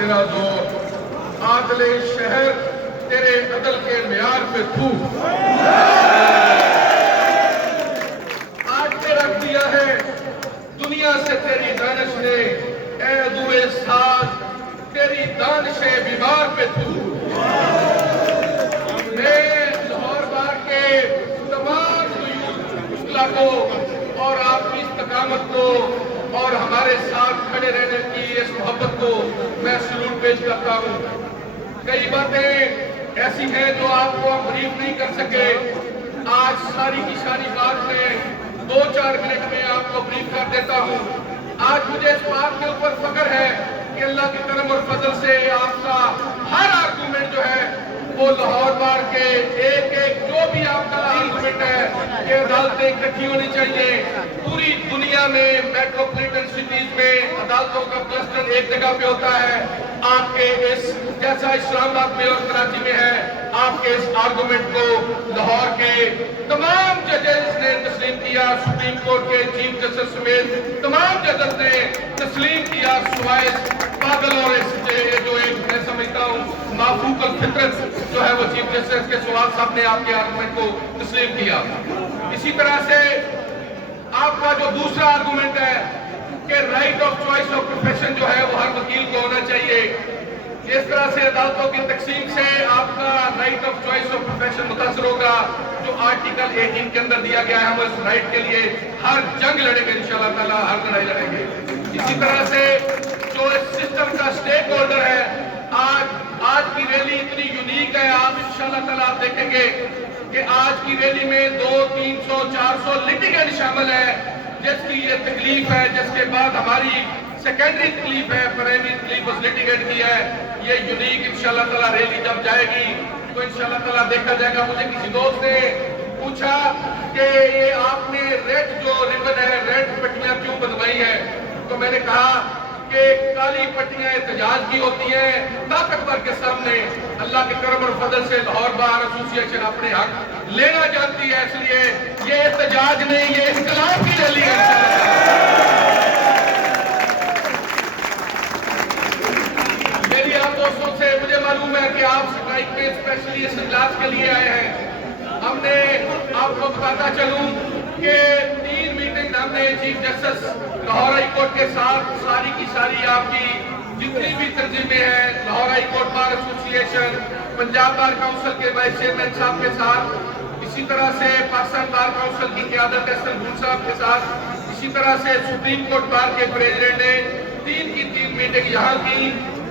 تیرا زور، عادل شہر تیرے عدل کے معیار پہ تھوک۔ آج نے رکھ دیا ہے دنیا سے تیری دانش نے، اے دوئے ساز تیری دانش بیمار پہ تھوک۔ میں لاہور بار کے تمام اضلاع کو اور آپ کی استقامت کو اور ہمارے ساتھ کھڑے رہنے کی اس محبت کو میں سلوٹ پیش کرتا ہوں۔ کئی باتیں ایسی ہیں جو آپ کو ہم بریف نہیں کر سکے، آج ساری کی ساری بات میں 2-4 منٹ میں آپ کو بریف کر دیتا ہوں۔ آج مجھے اس بات کے اوپر فخر ہے کہ اللہ کے کرم اور فضل سے آپ کا ہر آرگومنٹ جو ہے وہ لاہور بار کے ایک جو بھی آپ کا آرگومنٹ ہے کہ عدالتیں اکٹھی ہونی چاہیے، پوری دنیا میں میٹروپولیٹن سٹیز میں عدالتوں کا کلسٹر ایک جگہ پہ ہوتا ہے، آپ کے اس جیسا اسلام آباد میں اور کراچی میں ہے، آپ کے اس آرگومنٹ کو لاہور کے تمام ججز نے تسلیم کیا، سپریم کورٹ کے چیف جسٹس سمیت تمام ججز نے تسلیم کیا، سوائے پاگل اور جو ایک میں سمجھتا ہوں معفوق الفطرت جو ہے وہ چیف جسٹس کے سوال صاحب نے آپ کے آرگومنٹ کو تسلیم کیا۔ اسی طرح سے آپ کا جو دوسرا آرگومنٹ ہے کہ right of choice of profession جو ہے وہ ہر وکیل کو ہونا چاہیے، اس طرح سے عدالتوں کی تقسیم سے آپ کا right of choice of profession متاثر ہوگا، جو آرٹیکل 18 کے اندر دیا گیا ہے، ہم اس رائٹ کے لیے ہر جنگ لڑیں گے انشاءاللہ تعالیٰ، ہر لڑائی لڑیں گے۔ اسی طرح سے جو اس سسٹم کا سٹیک ہولڈر ہے، آج کی ریلی اتنی یونیک ہے، آپ انشاءاللہ تعالیٰ آپ دیکھیں گے کہ آج کی ریلی میں 200-300-400 لٹیگنٹ شامل ہے، جس کی یہ تکلیف ہے، جس کے بعد ہماری سیکنڈری تکلیف ہے، پرائمری تکلیف اس لٹیگنٹ کی ہے۔ یہ یونیک انشاءاللہ تعالیٰ ریلی جب جائے گی تو انشاءاللہ تعالیٰ دیکھا جائے گا۔ مجھے کسی دوست نے پوچھا کہ یہ آپ نے ریڈ جو ریبن ہے، ریڈ پٹیاں کیوں بنوائی ہیں؟ تو میں نے کہا کہ کالی پٹیاں احتجاج کی ہوتی ہیں، طاقتور کے سامنے اللہ کے کرم اور فضل سے لاہور بار ایسوسی ایشن اپنے حق لینا جانتی ہے، اس لیے یہ احتجاج نہیں، یہ انقلاب کی ریلی ہے۔ میری آپ دوستوں سے مجھے معلوم ہے کہ آپ سٹرائک میں اسپیشلی اس اجلاس کے لیے آئے ہیں۔ ہم نے آپ کو بتاتا چلوں کہ 3 میٹنگ ہم نے chief justice Lahore high court کے ساتھ ساری کی ساری آپ کی جتنی بھی تنظیمیں ہیں، لاہور ہائی کورٹ بار ایسوسی ایشن، پنجاب بار کونسل کے وائس چیئرمین صاحب کے ساتھ، اسی طرح سے پاکستان بار کونسل کی قیادت احسن گل صاحب کے ساتھ، اسی طرح سے سپریم کورٹ بار کے پریزیڈنٹ نے 3 کی 3 میٹنگ یہاں کی۔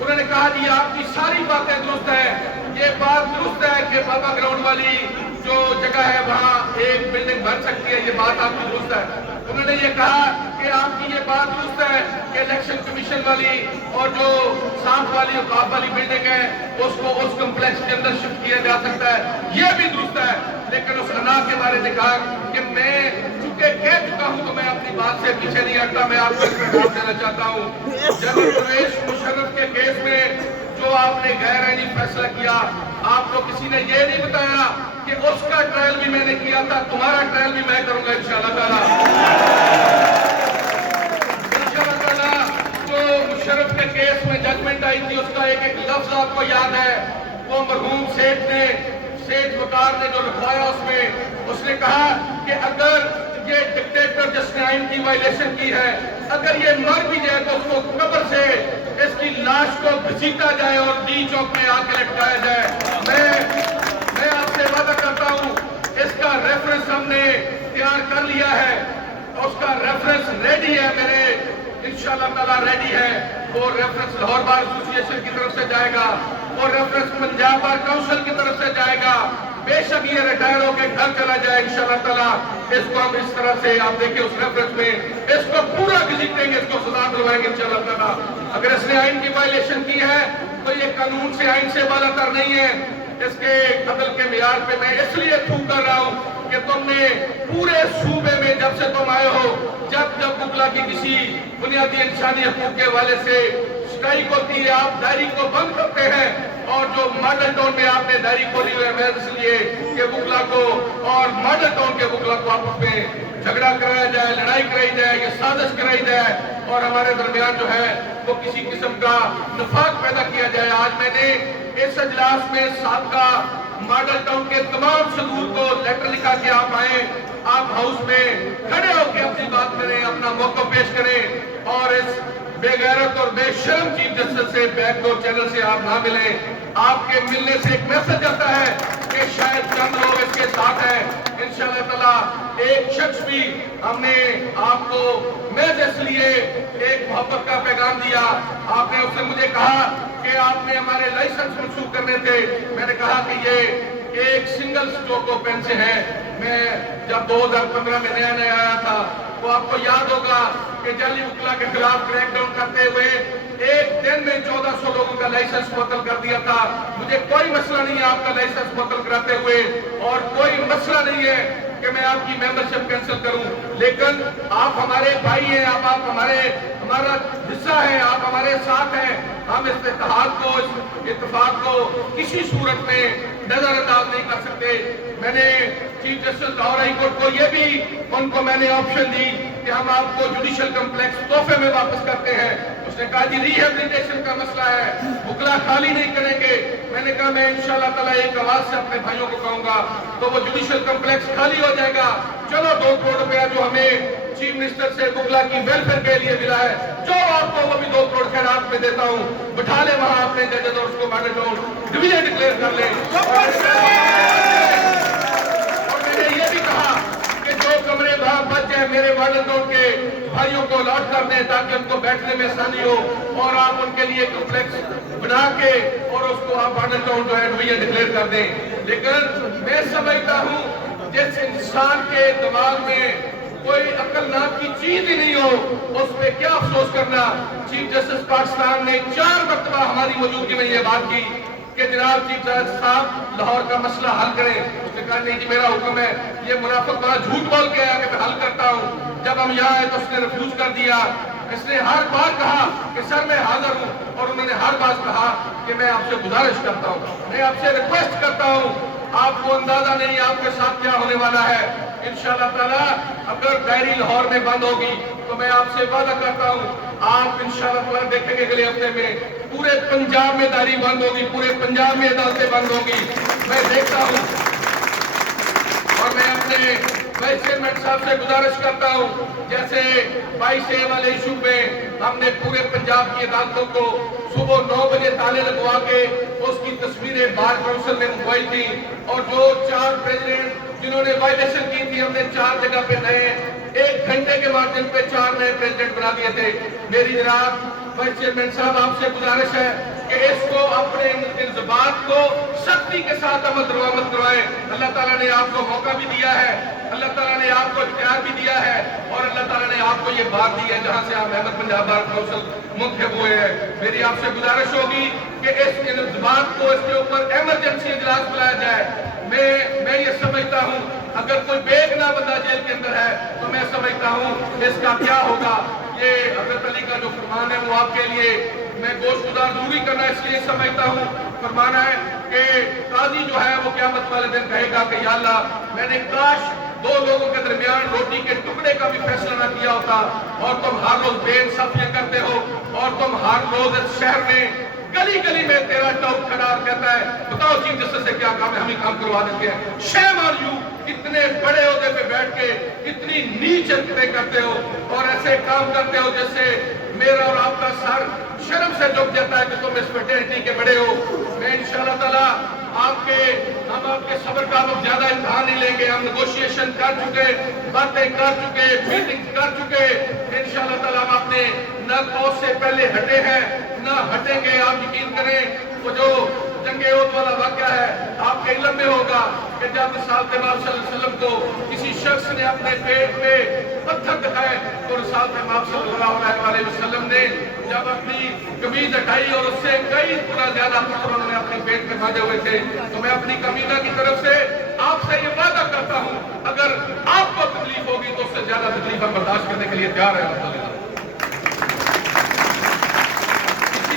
انہوں نے کہا جی آپ کی ساری باتیں درست ہیں، یہ بات درست ہے کہ بابا گراؤنڈ والی جو جگہ ہے وہاں ایک بلڈنگ بن سکتی ہے، یہ بات آپ کی درست ہے۔ انہوں نے یہ کہا کہ آپ کی یہ بات درست ہے کہ الیکشن کمیشن والی اور جو سانپ والی اوقاف والی بلڈنگ ہے اس کو اس کمپلیکس کے اندر شفٹ کیا جا سکتا ہے، یہ بھی درست ہے۔ لیکن اس انا کے بارے میں کہا کہ میں چونکہ کہہ چکا ہوں تو میں اپنی بات سے پیچھے نہیں ہٹتا، میں آپ کو اس میں جواب دینا چاہتا ہوں۔ جنرل پرویز مشرف کے کیس میں جو آپ نے غیر آئینی فیصلہ کیا، آپ کو کسی نے یہ نہیں بتایا کہ اس کا ٹرائل بھی میں نے کیا تھا، تمہارا ٹرائل بھی میں کروں گا انشاءاللہ تعالیٰ۔ انشاءاللہ تعالیٰ جو مشرف کے کیس میں ججمنٹ آئی تھی اس کا ایک لفظ آپ کو یاد ہے، وہ مرحوم سیٹھ وقار نے جو لکھوایا اس نے کہا کہ اگر یہ ڈکٹیٹر جس نے آئین کی وائلیشن کی ہے، اگر یہ مر بھی جائے تو اس کو قبر سے اس کی لاش کو گھسیٹا جائے اور ڈی چوک میں آ کے لٹکایا جائے۔ میں آپ سے وعدہ کرتا ہوں اس کا ریفرنس ہم نے تیار کر لیا ہے، اس کا ریفرنس ریڈی ہے، میرے انشاءاللہ تعالیٰ ریڈی ہے۔ وہ ریفرنس لاہور بار ایسوسی ایشن کی طرف سے جائے گا، وہ ریفرنس پنجاب بار کونسل کی طرف سے جائے گا، بے شک یہ ریٹائر ہو کے گھر چلا جائے انشاءاللہ تعالیٰ۔ اس کو ہم اس طرح سے آپ دیکھیں اس ریفرنس میں اس کو پورا گزیٹیں گے، اس کو سزا دلوائیں گے انشاءاللہ تعالیٰ۔ اگر اس نے آئین کی وائلیشن کی ہے تو یہ قانون سے آئین سے بالا تر نہیں ہے، اس کے عدل کے معیار پہ میں اس لیے تھوک کر رہا ہوں کہ تم نے پورے صوبے میں جب سے تم آئے ہو، جب وکلا کی کسی بنیادی انسانی حقوق کے حوالے سے اسٹرائک ہوتی ہے، آپ ڈائری کو بند کرتے ہیں اور جو ماڈل ٹاؤن میں آپ نے دائری کھولی ہوئی ہے محض اس لیے کہ وکلا کو اور ماڈل ٹاؤن کے وکلا کو آپس میں جھگڑا کرایا جائے، لڑائی کرائی جائے، یہ سازش کرائی جائے اور ہمارے درمیان جو ہے وہ کسی قسم کا نفاق پیدا کیا جائے۔ آج میں نے اس اجلاس میں سابقہ ماڈل ٹاؤن کے تمام صدور کو لیٹر لکھا کہ آپ آئیں، آپ ہاؤس میں کھڑے ہو کے اپنی بات کریں، اپنا موقع پیش کریں اور اس بے غیرت اور بے شرم چیف جسٹس سے بیک ڈور چینل سے آپ نہ ملیں۔ آپ کے ملنے سے ایک میسج آتا ہے کہ شاید چند لوگ اس کے ساتھ ہیں۔ انشاءاللہ تعالی ایک شخص بھی ہم نے آپ کو محض اس لیے ایک محبت کا پیغام دیا، آپ نے اس سے مجھے کہا کہ آپ نے ہمارے لائسنس منسوخ کرنے تھے۔ میں نے کہا کہ یہ ایک سنگل سٹروک پین سے ہے۔ میں جب 2015 میں نیا آیا تھا وہ آپ کو یاد ہوگا کہ جعلی وکلا کے خلاف کریک ڈاؤن کرتے ہوئے ایک دن میں 1400 لوگوں کا لائسنس معطل کر دیا تھا۔ مجھے کوئی مسئلہ نہیں ہے آپ کا لائسنس معطل کراتے ہوئے اور کوئی مسئلہ نہیں ہے کہ میں آپ کی ممبرشپ کینسل کروں، لیکن آپ ہمارے بھائی ہیں، آپ ہمارا حصہ ہیں، آپ ہمارے ساتھ ہیں۔ ہم اس اتحاد کو، اس اتفاق کو کسی صورت میں نظر انداز نہیں کر سکتے۔ میں نے chief justice Lahore high court کو یہ بھی ان کو میں نے آپشن دی کہ ہم آپ کو جوڈیشل کمپلیکس تحفے میں واپس کرتے ہیں۔ اس نے کہا جی ریہیبلیٹیشن کا مسئلہ ہے، وکلا خالی نہیں کریں گے۔ میں نے کہا میں انشاءاللہ تعالیٰ ایک آواز سے اپنے بھائیوں کو کہوں گا تو وہ جوڈیشل کمپلیکس خالی ہو جائے گا۔ چلو 2 کروڑ روپیہ جو ہمیں چیف منسٹر سے وکلا کی ویلفیئر کے لیے ملا ہے، جو آپ کو وہ بھی 2 کروڑ خیرات میں دیتا ہوں، بٹھا لے وہاں اپنے ججز اور اس کو ماڈل ٹاؤن ڈویژن ڈکلیئر کر لیں۔ اور میں نے یہ بھی کہا کہ جو کمرے وہاں بچ جائے میرے ماڈل ٹاؤن کے بھائیوں کو الاٹ کر دیں تاکہ ان کو بیٹھنے میں آسانی ہو اور آپ ان کے لیے کمپلیکس بنا کے اور اس کو آپ ماڈل ٹاؤن جو ہے ڈویژن ڈکلیئر کر دیں۔ لیکن میں سمجھتا ہوں جس انسان کے دماغ میں کوئی عقل نام کی چیز ہی نہیں ہو اس پہ کیا افسوس کرنا۔ چیف جسٹس پاکستان نے 4 مرتبہ ہماری موجودگی میں یہ بات کی کہ جناب چیف جسٹس صاحب لاہور کا مسئلہ حل کریں۔ اس نے کہا نہیں جی میرا حکم ہے۔ یہ منافق بڑا جھوٹ بول کے آیا کہ میں حل کرتا ہوں۔ جب ہم یہاں آئے تو اس نے ریفیوز کر دیا۔ اس نے ہر بار کہا کہ سر میں حاضر ہوں اور انہوں نے ہر بار کہا کہ میں آپ سے گزارش کرتا ہوں، میں آپ سے ریکویسٹ کرتا ہوں۔ آپ کو اندازہ نہیں آپ کے ساتھ کیا ہونے والا ہے۔ انشاءاللہ تعالیٰ اگر ڈائری لاہور میں بند ہوگی تو میں آپ سے وعدہ کرتا ہوں آپ انشاءاللہ تعالیٰ دیکھیں گے اگلے ہفتے میں پورے پنجاب میں ڈائری بند ہوگی، پورے پنجاب میں عدالتیں بند ہوگی۔ میں دیکھتا ہوں اور میں اپنے وائس چیئرمین صاحب سے گزارش کرتا ہوں جیسے 22A والے ایشو میں ہم نے پورے پنجاب کی عدالتوں کو صبح 9 بجے تالے لگوا کے اس کی تصویریں بار کونسل نے منگوائی تھی اور جو 4 پریزیڈنٹ جنہوں نے وائلیشن کی تھی ہم نے 4 جگہ پہ نئے 1 گھنٹے کے مارجن پہ 4 نئے پریزیڈنٹ بنا دیے تھے۔ میری جناب وائس چیئرمین صاحب آپ سے گزارش ہے کہ اس کو اپنے انضباط کو سختی کے ساتھ عمل درآمد کروائیں۔ اللہ تعالیٰ نے آپ کو موقع بھی دیا ہے، اللہ تعالیٰ نے آپ کو اختیار بھی دیا ہے اور اللہ تعالیٰ نے آپ کو یہ بات دی ہے جہاں سے آپ احمد پنجاب بار کونسل منتخب ہوئے ہیں۔ میری آپ سے گزارش ہوگی کہ اس انضباط کو اس کے اوپر ایمرجنسی اجلاس بلایا جائے۔ میں یہ سمجھتا ہوں اگر کوئی بے گناہ بندہ جیل کے اندر ہے تو میں سمجھتا ہوں اس کا کیا ہوگا۔ یہ حضرت علی کا جو فرمان ہے وہ آپ کے لیے میں گوشت گزار ضروری کرنا اس لیے سمجھتا ہوں۔ فرمانا ہے کہ قاضی جو ہے وہ قیامت والے دن کہے گا کہ یا اللہ میں نے کاش 2 لوگوں کے درمیان روٹی کے ٹکڑے کا بھی فیصلہ نہ کیا ہوتا اور تم ہر روز بے انصافیاں کرتے ہو اور تم ہر روز اس شہر میں گلی گلی میں تیرا ٹاپ کھڑا کہتا ہے بتاؤ چیف جسٹس سے کیا کام ہے، ہم ہی کام کروا دیتے ہیں۔ شیم آن یو، اتنے بڑے عہدے پہ بیٹھ کے اتنی نیچ حرکتیں کرتے ہو اور ایسے کام کرتے ہو جس سے میرا اور آپ کا سر شرم سے جھک جاتا ہے کہ تم اس فیٹرنیٹی کے بڑے ہو۔ میں انشاءاللہ تعالیٰ ہم آپ کے صبر کا اب زیادہ امتحان نہیں لیں گے۔ ہم نیگوشیشن کر چکے، باتیں کر چکے، میٹنگ کر چکے۔ انشاءاللہ تعالیٰ ہم اپنے نہ قوس سے پہلے ہٹے ہیں نہ ہٹیں گے۔ آپ یقین کریں وہ جو جنگ احد والا واقعہ ہے آپ کے علم میں ہوگا کہ جب رسالت مآب صلی اللہ علیہ وسلم کو کسی شخص نے اپنے پیٹ پہ پتھر دکھائے تو رسالت مآب صلی اللہ علیہ وسلم نے جب اپنی قمیض ہٹائی اور اس سے کئی گنا زیادہ پتھر انہوں نے اپنے پیٹ میں باندھے ہوئے تھے۔ تو میں اپنی کمینہ کی طرف سے آپ سے یہ وعدہ کرتا ہوں اگر آپ کو تکلیف ہوگی تو اس سے زیادہ تکلیف ہم برداشت کرنے کے لیے تیار ہیں۔ اسی